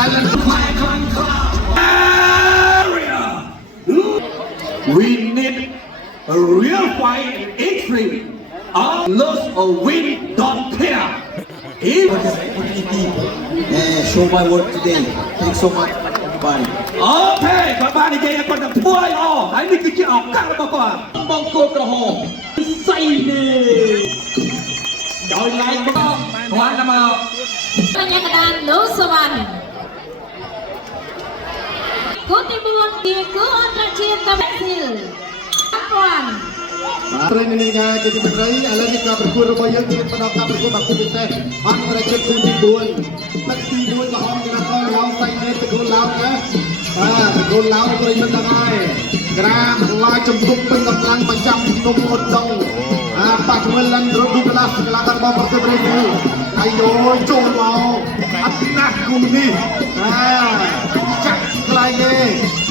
We need a real fight extreme. All lose or win don't care. Show my work today. Thanks so much, buddy. Okay, គាត់បាននិយាយឲ្យគាត់ទៅធ្វើឲ្យល្អហើយនេះគឺជាឱកាសរបស់គាត់បងគោក្រហមសៃនេះដោយឡែកមកគាត់ទៅមកបញ្ញាកដានលោកសវណ្ណគូទី4ជាគូអន្តរជាតិកំស៊ីលអរគុណព្រឹងនេះថាជាទីមេត្រីឥឡូវនេះការប្រកួតរបស់យើងមានបន្តការប្រកួតបាក់គូពិសេសអន្តរជាតិគូទី4ទឹកទី1របស់អង្គការកោឡៅសៃនេតទៅគូឡៅណាបាទគូឡៅព្រៃមិនដឹងហើយក្រាមឡាយជំទប់ពេញកម្លាំងប្រចាំភ្នំអូដុងប៉ាជវិលឡាន់រ៉ូឌូក្លាសកីឡាកររបស់ប្រទេសប្រេស៊ីលហើយយោចូលមកអត់ណាស់គូនេះចាក់ខ្លាយទេ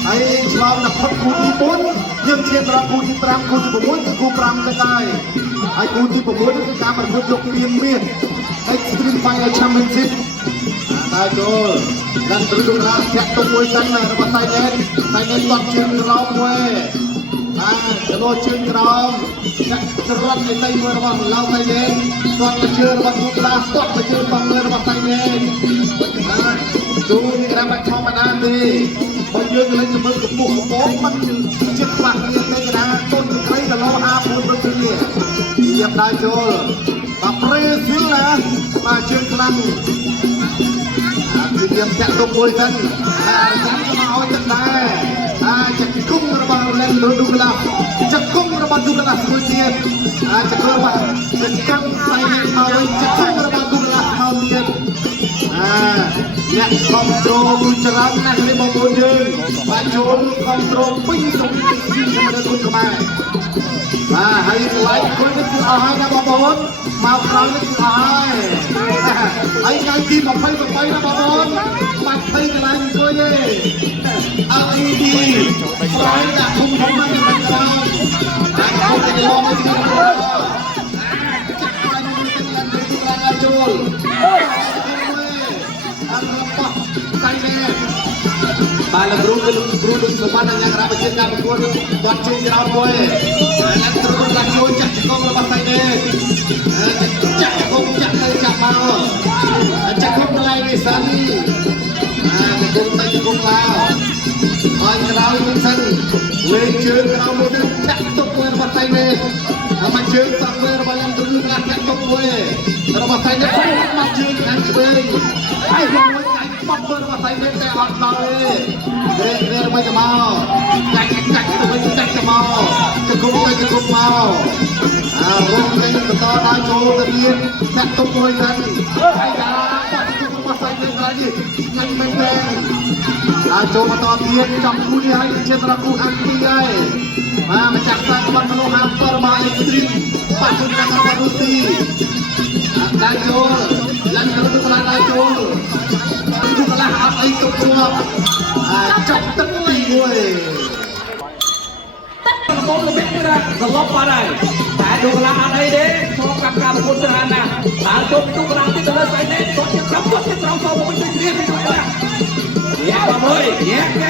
ហើយឆ្លងដល់ផុតគូទី4យើងឈានដល់គូទី5គូទី6គឺគូ5ទៅដែរហើយគូទី6គឺការប្រកួតយកពានមាស Extreme Final Championship តែចូលដល់ព្រឹករាធាក់ទុកមួយសិនរបស់សៃណេតគាត់ជើងក្រោមមួយចូលជើងក្រោមចាក់ច្រត់នៃដៃមួយរបស់ឡៅសៃណេតគាត់ទៅជើងរបស់គូក្លាសគាត់ទៅជើងបងមួយរបស់សៃណេតចូលនេះក្រាមបាច់ធម្មតាទេបើយើងលេងមើលកម្ពស់កំពងមិនជិតខ្វះគ្នាទេកណាទុនក្រីគីឡូ54ដូចគ្នាយាបដៃចូលបាទប្រេស៊ីលណាបាទជើងខ្លាំងយាបចាក់ទុកមួយសិនបាទចាំមកឲ្យទឹកដែរចាក់គុំរបស់លេនរូក្លាចាក់គុំរបស់រូក្លាមួយទៀតចាក់របស់ចាក់កាំសៃមកវិញចាក់គុំរបស់រូក្លាមកទៀតអ្នកខំចូលច្រើនណាស់នេះបងប្អូនយើងបានចូលខំចូលពេញសង្គមទីក្នុងគុណខ្មែរបាទហើយកន្លែងគុណនេះគឺអស់ហើយណាបងប្អូនមកក្រោយនេះគឺអស់ហើយហើយថ្ងៃទី28ណាបងប្អូនបាច់ភ័យកន្លែងអង្គុយទេ LED ស្រាយដាក់ធំធំមកពីក្រោយហើយចូលទៅឡងទៅចូលបាទលោកគ្រូគឺលោកគ្រូដូចសម្បត្តិយ៉ាងរ៉ាបជាការប្រកួតគាត់ជើងក្រោមមួយហើយឡើងគ្រូឡើងជួយចាក់ចង្គង់របស់សៃណេតចាក់ចង្គង់ចាក់ទៅចាក់មកចាក់គុំកន្លែងនេះសិនគុំទៅចង្គង់ឡើងហើយក្រោយនេះសិនលេងជើងក្រោមមួយទៅចាក់ទុកមួយរបស់សៃណេតហើយមកជើងសាក់មួយរបស់ឡើងគ្រូខ្លះចាក់ទុកមួយរបស់សៃណេតមកជើងខាងឆ្វេងហើយមួយបាត់របស់សៃណេតតែអត់ដល់ទេនេះមកទៅមកចាច់ទៅវិញចាច់ទៅមកចង្គង់ទៅចង្គង់មករងលេងបន្តដល់ចូលទៅទៀតចាក់ទុកមួយសិនហើយដល់បាត់ចង្គង់របស់សៃណេតហើយនេះថ្ងៃមែនទេចូលបន្តទៀតចំគូនេះហើយជាត្រកូអានទីហើយម្ចាស់សាបាត់មនុស្សហាមតរមកអេកស្ទ្រីមបាត់ជង្គង់របស់រុស្ស៊ីដល់ចូលឡើងទៅក្លាដល់ចូលទូកន្លះអត់អីទុកជាប់ចាប់ទឹកទី1កំពុងរបៀបនេះណាសន្លប់បាត់ហើយតែទូកន្លះអត់អីទេឆ្លងកាប់ការប្រកួតច្រើនណាស់ដល់ចូលទូកន្លះទៀតទៅលើសៃណេតគាត់ជាក្រុមចូលមកវិញទៅជ្រៀងទៅណាយ៉ាបងអើយយ៉ាទៅ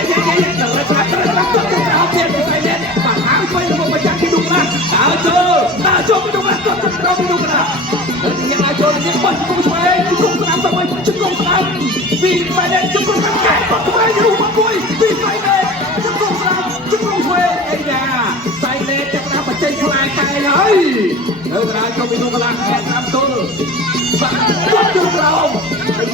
រត់ឆ្លាតទៅអត់ទៀតសៃណេតបាក់ហាងទៅមកបញ្ចាំពីទូកន្លះដល់ចូលពីទូកន្លះគាត់ទៅក្រុមពីទូកន្លះយ៉ាងណាចូលទៀតបាត់ជង្គង់ឆ្វេងជង្គង់ស្ដាំទៅវិញជង្គង់ស្ដាំពីសៃណេតជង្គង់ខាងកែបាត់ឆ្វេងរូបមកមួយពីសៃណេតជង្គង់ស្ដាំជង្គង់ឆ្វេងអីយ៉ាសៃណេតចាប់តាមបច្ចេកខ្លាយកែហើយនៅកណ្ដាលចូលពីទូកន្លះខែតាមទល់បាទគាត់ទៅក្រោម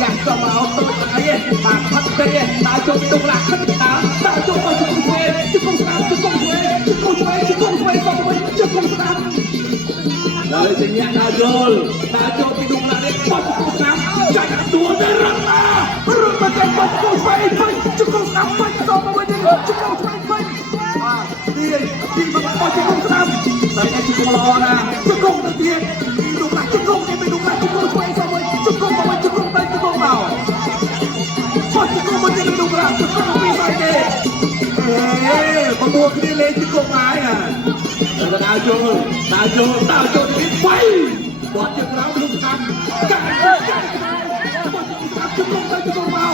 យ៉ាងទៅមកទៅអីបាទផាត់ទេដល់ចូលពីទូកន្លះខិតដល់ចូលមកជង្គង់ឆ្វេងជង្គង់ស្ដាំជង្គង់ឆ្វេងជង្គង់ឆ្វេងជង្គង់ឆ្វេងទៅវិញជង្គង់ស្ដាំហើយជាអ្នកដល់ចូលពីទូកន្លះនេះបាត់ជង្គង់ស្ដាំចាច់ដួលទៅរត់មកតែបាត់ជង្គង់ឆ្វេងវិញជង្គង់ស្ដាំវិញទៅមកវិញជង្គង់ឆ្វេងវិញទីមកបាត់ជង្គង់ស្ដាំតែជង្គង់ល្អណាស់ជង្គង់ទៅទៀតពីទូកន្លះជង្គង់ទៅពីទូកន្លះជង្គង់ឆ្វេងទៅវិញជង្គង់មកវិញជង្គង់ទៅជង្គង់មកបាត់ជង្គង់មកទៀតពីទូកន្លះជង្គង់ពីសៃទេមកបួកគ្នាលេងជង្គង់មកហើយដល់ចូលទៀតໄວគាត់ជាក្រៅលោកស្ដាំកាត់ជង្គង់ទៅជង្គង់មក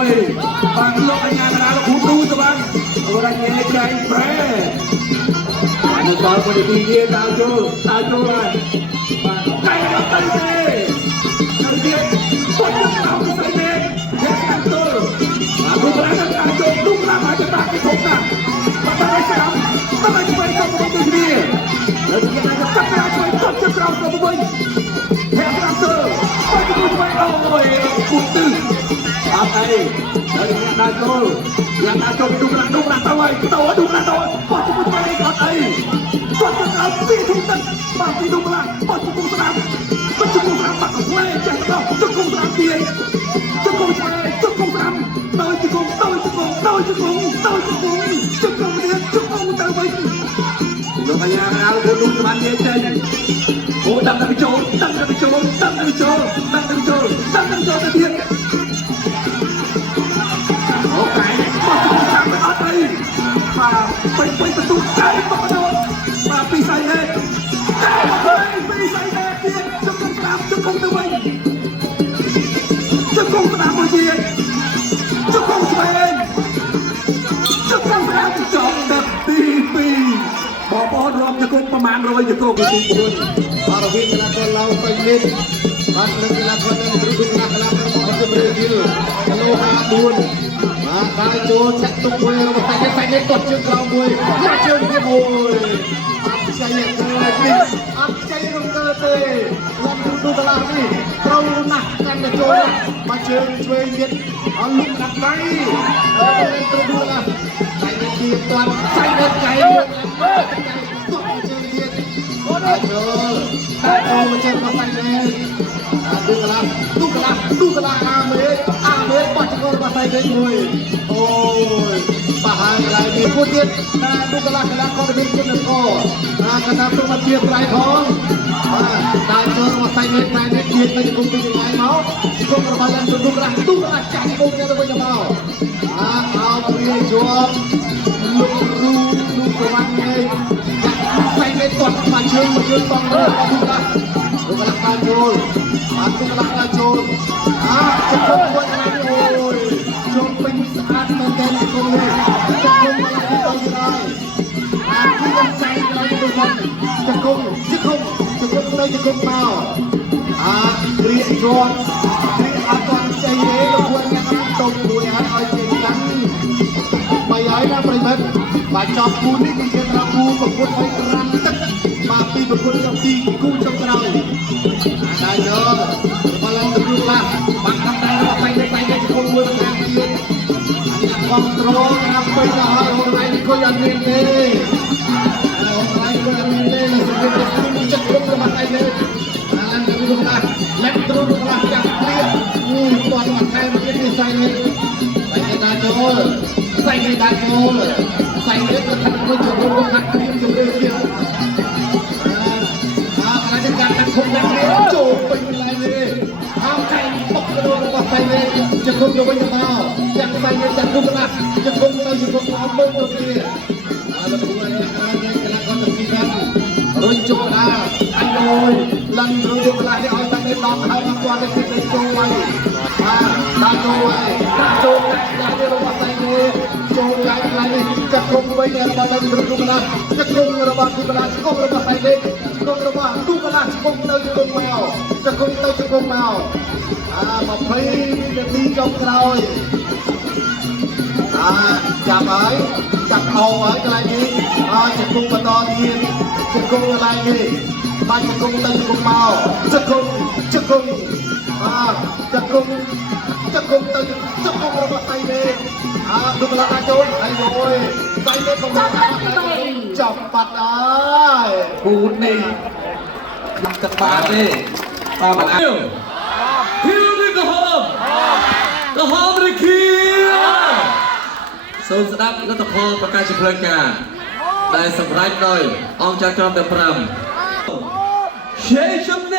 មួយបាទលោកអាញាតាលោកគ្រូទូទៅបានរញ៉េចែងប្រែនេះដល់មួយទីទៀតដើរចូលហើយបាទចែងអត់ទៅទេទៅទៀតគាត់ទៅដល់ស្អីទេយកតាមទល់បាទលោកប្រាំដើរចូលលោកប្រាំហើយទៅដាក់ពីធំណាបាទតែស្រាប់តែទៅទៅទៅគ្នាแล้วยังไงก็จับได้ช่วยจับจะกราวตัวไปแพ้กราวเตอร์ไปดูไปโอ้ยกุดตึงอะไรแล้วยังได้โจยังได้โจดูกระตัวไว้ตัวดูกระตัวปัจจุบันอะไรก็ไอ้ปัจจุบันปีทุ่งตันปัจจุบันปัจจุบันสนามปัจจุบันสนามปัจจุบันแจ็คก็จุกงสนามเบียร์จุกงสนามจุกงสนามเตยจุกงเตยจุกงเตยจุกงเตยจุกงจุกงเบียร์จุกงเตยไปលោកអាញាណាលោកលោកបាននិយាយចេញអូដាក់ទៅចូលដាក់ទៅចូលដាក់ទៅចូលដាក់ទៅចូលដាក់ទៅចូលទៅទៀតអូខេមកចាំអត់ទៅបាទពេញបន្ទូកែបបដោបាទពីសៃនេះពីសៃនេះទៀតជុំស្ដាប់ជុំទៅវិញជុំស្ដាប់មួយទៀតជុំស្បែងជុំស្ដាប់ចប់ដល់ទី2បងប្អូនរំជង្គង់ប្រមាណ100ជង្គង់ទី4បាទរវាងកីឡាករឡៅបៃលេតបាទនិងកីឡាករនៅព្រឹកកីឡារបស់ប្រទេសប្រេស៊ីលគីឡូ54បាទដើរចូលចាក់ទុកមួយរបស់តែនេះគាត់ជើងក្រោមមួយយ៉ាជើងទៀតមួយអត់ចៃទេអត់ចៃរំកើទេឡើងទូកីឡានេះត្រូវណាស់កាន់តែចូលមកជើងឆ្វេងទៀតអត់លុកដាក់ដៃហើយត្រូវទូកីឡាតែនេះទៀតទាត់ចៃដល់ចៃAyo, ayo macam apa ini? Duklah, ambil, pacekor bahasa ini. Oh, bahaya lagi. Kemudian, duklah kelakon bikin nekor. Kena tu macam terakhir kong. Dacor bahasa ini, dia tadi kumpul di lain mau. Kau berbalan duklah, cari kau jangan banyak mau. Kau beri jawab, lu kemangai. Sai lên tuột mà chương vòng rồi đúng là ca trôi đúng là ca trôi chân không quay lại rồi cho mình sát lên tên không lên chân không là cái tôi như này khi đang chạy lại tôi vòng chân không đây chân không vào riêng tròn riêng an toàn chạy đấy là quân nhà ăn tôm mùi ăn ơi chạy ngắn mày ấy là mày mất và cho cú đi thì trên là cú của quân phải răng tất mà khi của quân trong khi cú trong trời đại nhớ mà lần từ lúc là bạn cầm tay nó tay để không quân làm gì con trâu làm bây giờ hôm nay có nhận lên đi hôm nay có nhận lên là sự việc không chắc không có mặt tay lên lần từ lúc là lép từ lúc là chẳng biết toàn mặt tay mà cái gì sai lên vậy người ta cho sai người ta cho sai hết là thằng tôi chụp luôn thằng tôi chụp đây kia là cáiการkhông đánh lên chụp mình lại đi cày bọc cái đồ vào tay lên chứ không cho bây giờ nào chẳng tay lên chẳng không là chứ không tay chứ không áo bông đâu kia là đúng rồi cái là con được đi ra rồi chụp ra anh rồi lần rồi chụp lại để hỏi tay lên đó hai đi qua cái cái trâu này đã trâu lại để vào tay lên trâu lại chắc không bây giờ ta đang được đúng là chắc không là bạn cũng là không là tay lên không là bạn cũng là không tới không mèo chắc không tới không mèo mà thấy đi trong rồi chạm ấy chạm hầu ấy cái này gì chắc không mà to thiên chắc không là lại gì ba chắc không tới không mèo chắc không chắc không tới chắc không là bạn tay lên đúng là anh rồi anh rồi tay lên không chọc mặt ơi cú này đặt các bạn đi ba bạn ăn hiu đi cái hôm đi kia sơn sẽ đáp những tập hợp và ca chụp lên cả đây sập rách rồi ông cha con tập rầm chế chấm